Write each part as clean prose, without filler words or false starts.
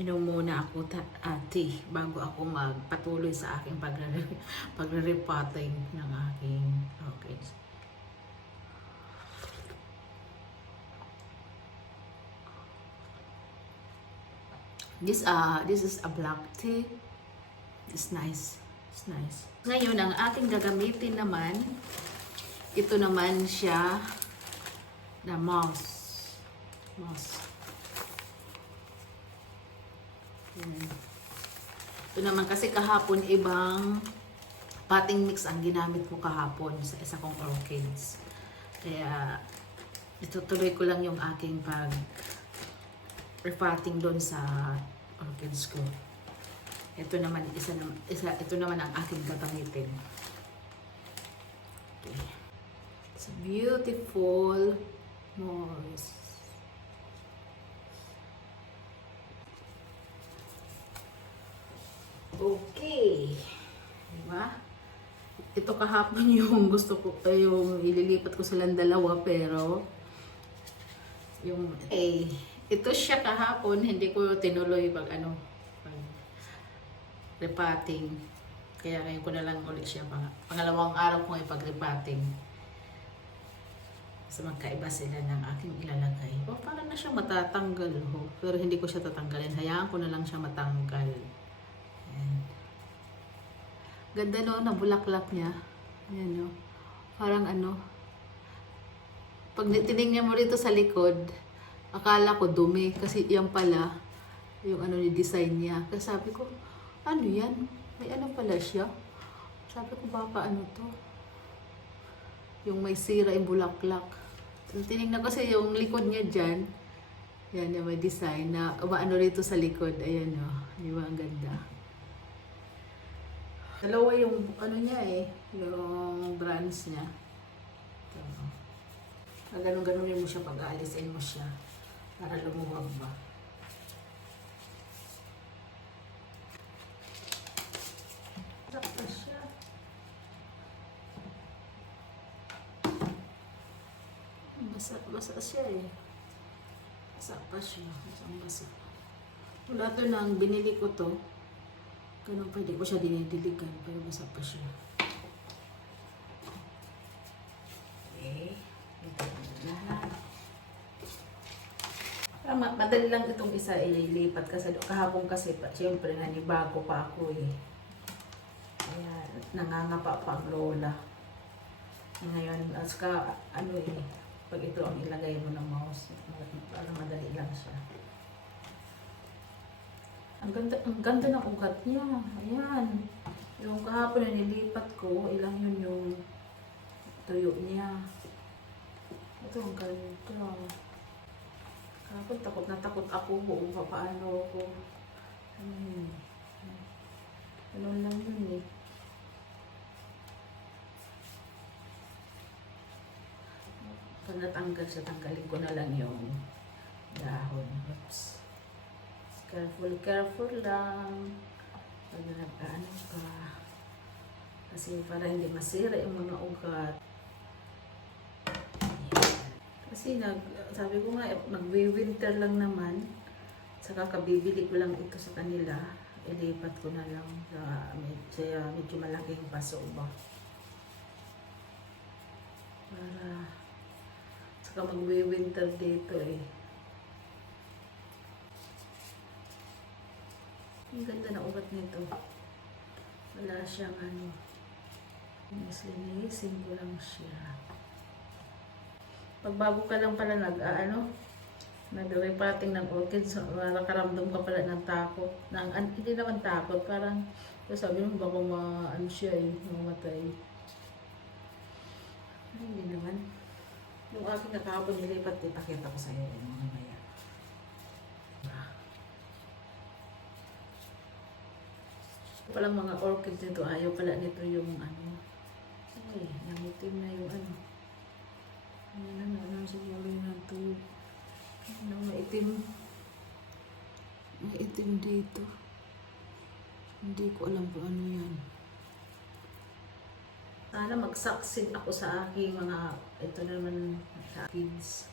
Inom muna ako tea bago ako magpatuloy sa aking pagre-repotting ng aking orchids. This is a black tea. It's nice. It's nice. Ngayon, ang ating gagamitin naman, ito naman siya na mouse. Ito naman kasi kahapon ibang potting mix ang ginamit ko kahapon sa isa kong orchids. Kaya itutuloy ko lang yung aking repotting doon sa orchids ko. Ito naman ito naman ang aking gagamitin. Okay. It's a beautiful moss. Okay. Diba? Ito kahapon yung gusto ko, yung ililipat ko silang dalawa, pero yung ito siya kahapon, hindi ko tinuloy pag repotting. Kaya ngayon ko na lang ulit siya pangalawang araw kong ipag-repotting. Kasi magkaiba sila ng aking ilalagay. Parang na siya matatanggal. Pero hindi ko siya tatanggalin. Hayaan ko na lang siya matanggal. Ayan. Ganda no, nabulaklak niya. Ayan no. Parang pag tinignan mo rito sa likod, akala ko dumi. Kasi yan pala, yung yung design niya. Kasi sabi ko, ano yan? May pala siya. Sabi ko, baka to? Yung may sira yung bulaklak. So, tinignan kasi yung likod niya dyan. Yan, yung may design na rito sa likod. Ayan o. Di ba? Ang ganda. Dalawa yung niya yung branch niya. Ganun-ganunin mo siya pag aalisin mo siya para lumuwag ba. Sakta siya. Basa siya Basa pa siya. Basa. Wala to nang binili ko to. Ganun pa, hindi ko siya dinidiligan. Pero basa pa siya. Okay. Ito na lahat. Madali lang itong isa ililipat kasi kahapon kasi siyempre nanibago pa ako Kaya nangangapa pa ang lola. Ngayon, pag ito ang ilagay mo ng mouse, parang madali lang siya. Ang ganda ng ugat niya. Ayan. Yung kahapon na nilipat ko, ilang yun yung tuyo niya. Ito, ang ganda. Kahapon, takot na takot ako kung paano ako. Ganun lang yun Pag natanggal siya, tanggalin ko na lang yung dahon. Oops. Careful lang. Pag nag-ano ka. Kasi para hindi masira yung mga ugat. Kasi sabi ko nga, mag-winter lang naman. Saka kabibili ko lang ito sa kanila. Ilipat ko na lang sa medyo malaking paso ba. Para saka mag-winter dito Ang ganda na ugat nito. Wala siyang linisin ko lang siya. Pag bago ka lang pala nag-repotting ng orchids, nakaramdam ka pala ng takot. Hindi naman takot, parang sabi mo baka siya mamatay. Hindi naman. Yung aking nakahapon nilipat, ipakita ko sa iyo mamaya. Palang mga orchids nito, ayaw pala nito yung nangitim na yung siguro yung natuyo. Maitim dito. Hindi ko alam kung ano yan. Sana mag-succeed ako sa aking ito naman sa kids.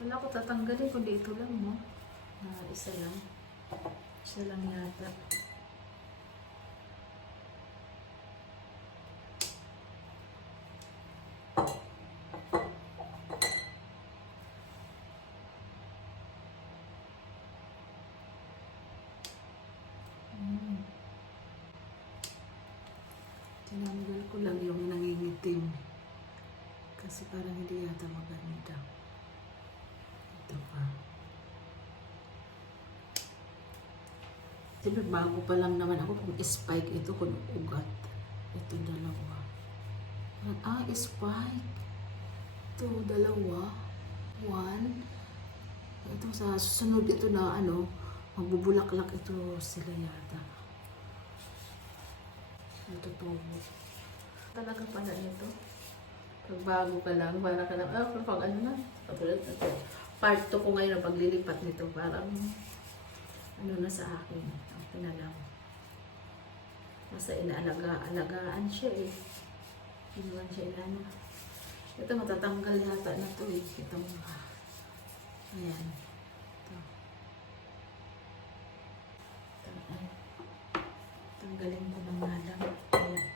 Wala ko tatanggalin kundi ito lang Isa lang. Isa lang yata. Tinanggal ko lang yung nangingitim. Kasi parang hindi yata maganda. Ito pa. Siyempre, bago pa lang naman ako kung spike ito, kung ugat. Ito dalawa. Spike. Ito dalawa. One. Ito sa susunod ito na magbubulaklak ito sila yata. Ito tubo. Talaga pala ito. Pag bago ka lang, para ka lang, pag ano na, katulad na ito. Part 2 ko ngayon ang paglilipat nito, parang na sa akin. Okay na lang. Basta inaalagaan siya eh. Hindi naman siya inano. Ito matatanggal yata na to eh. Itong, ayan. Ito. Tanggalin ko ng malam. Ayan.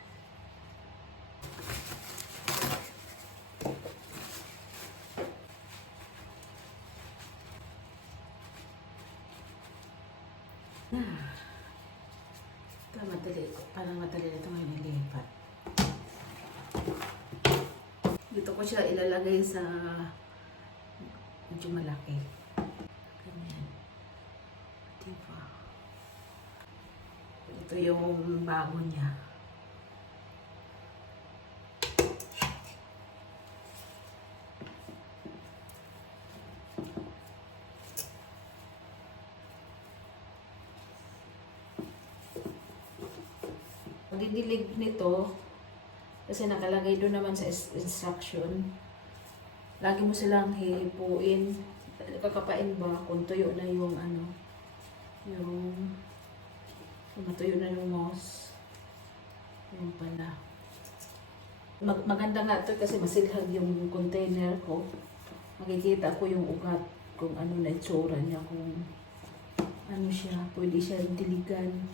Ito madali. Parang madali na ito ngayon ilipat. Dito ko siya ilalagay sa medyo malaki. Ganyan. Diba? Ito yung bago niya. Didilig nito kasi nakalagay doon naman sa instruction. Lagi mo silang hihipuin. Kakapain ba kung tuyo na yung yung matuyo na yung moss. Yung pala. Maganda nga ito kasi masilhag yung container ko. Makikita ko yung ugat kung ano na itsura niya, kung ano siya, pwede siya diligan.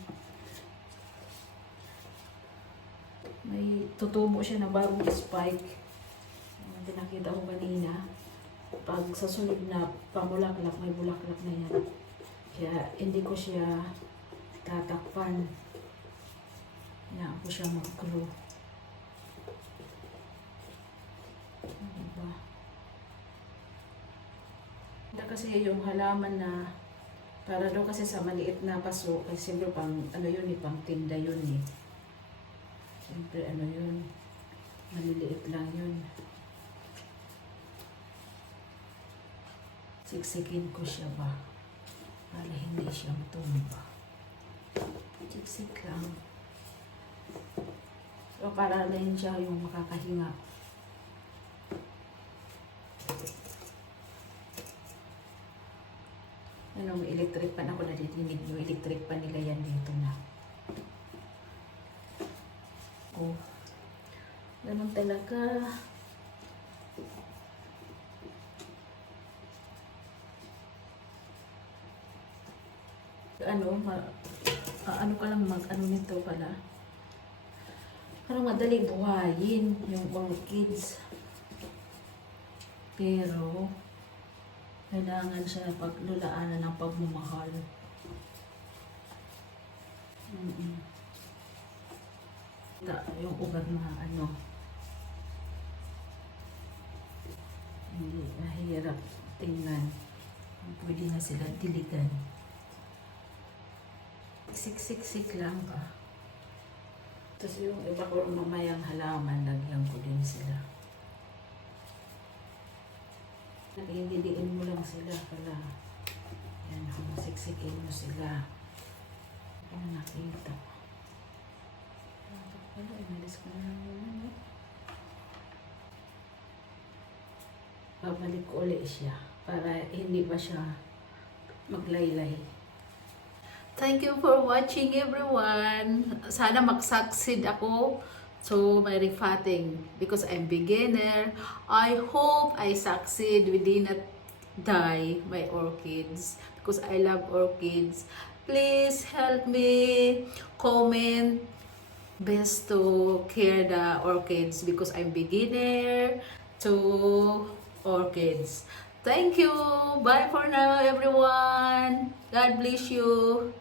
May tutubo siya na bagong spike. Pinakita ko kanina. Pag sa sunod na pamulaklak, may bulaklak na yan. Kaya hindi ko siya tatakpan. Hayaan ko siya mag-grow. Diba? Hindi kasi yung halaman na para daw kasi sa maliit na paso, kasi siyempre pang yun eh, pang tinda yun eh. Siyempre yun, maliliit lang yun. Siksikin ko siya ba? Para hindi siya matumba. Siksik lang. So para rin siya yung makakahinga. May electric pan ako nadidinig. Yung electric pan nila yan dito na. Oh. Ganun talaga. Ano ka lang nito pala. Parang madali buhayin yung orchids. Pero, kailangan siya paglulaanan ng pagmamahal. Yung ugat na hindi mahirap tingnan. Pwede na sila diligan. Siksik lang ba? Tapos yung iba ko mamayang halaman, lagyan ko din sila. Nagigiliin mo lang sila pala. Yan, siksikin mo sila. Ano nakita? Ano, inalis ko na lang yun. Babalik ko ulit siya para hindi ba siya maglaylay. Thank you for watching everyone. Sana mag-succeed ako. So, my refatting because I'm beginner. I hope I succeed. We did not die my orchids. because I love orchids. Please help me comment best to care the orchids because I'm beginner to orchids. Thank you. Bye for now, everyone. God bless you.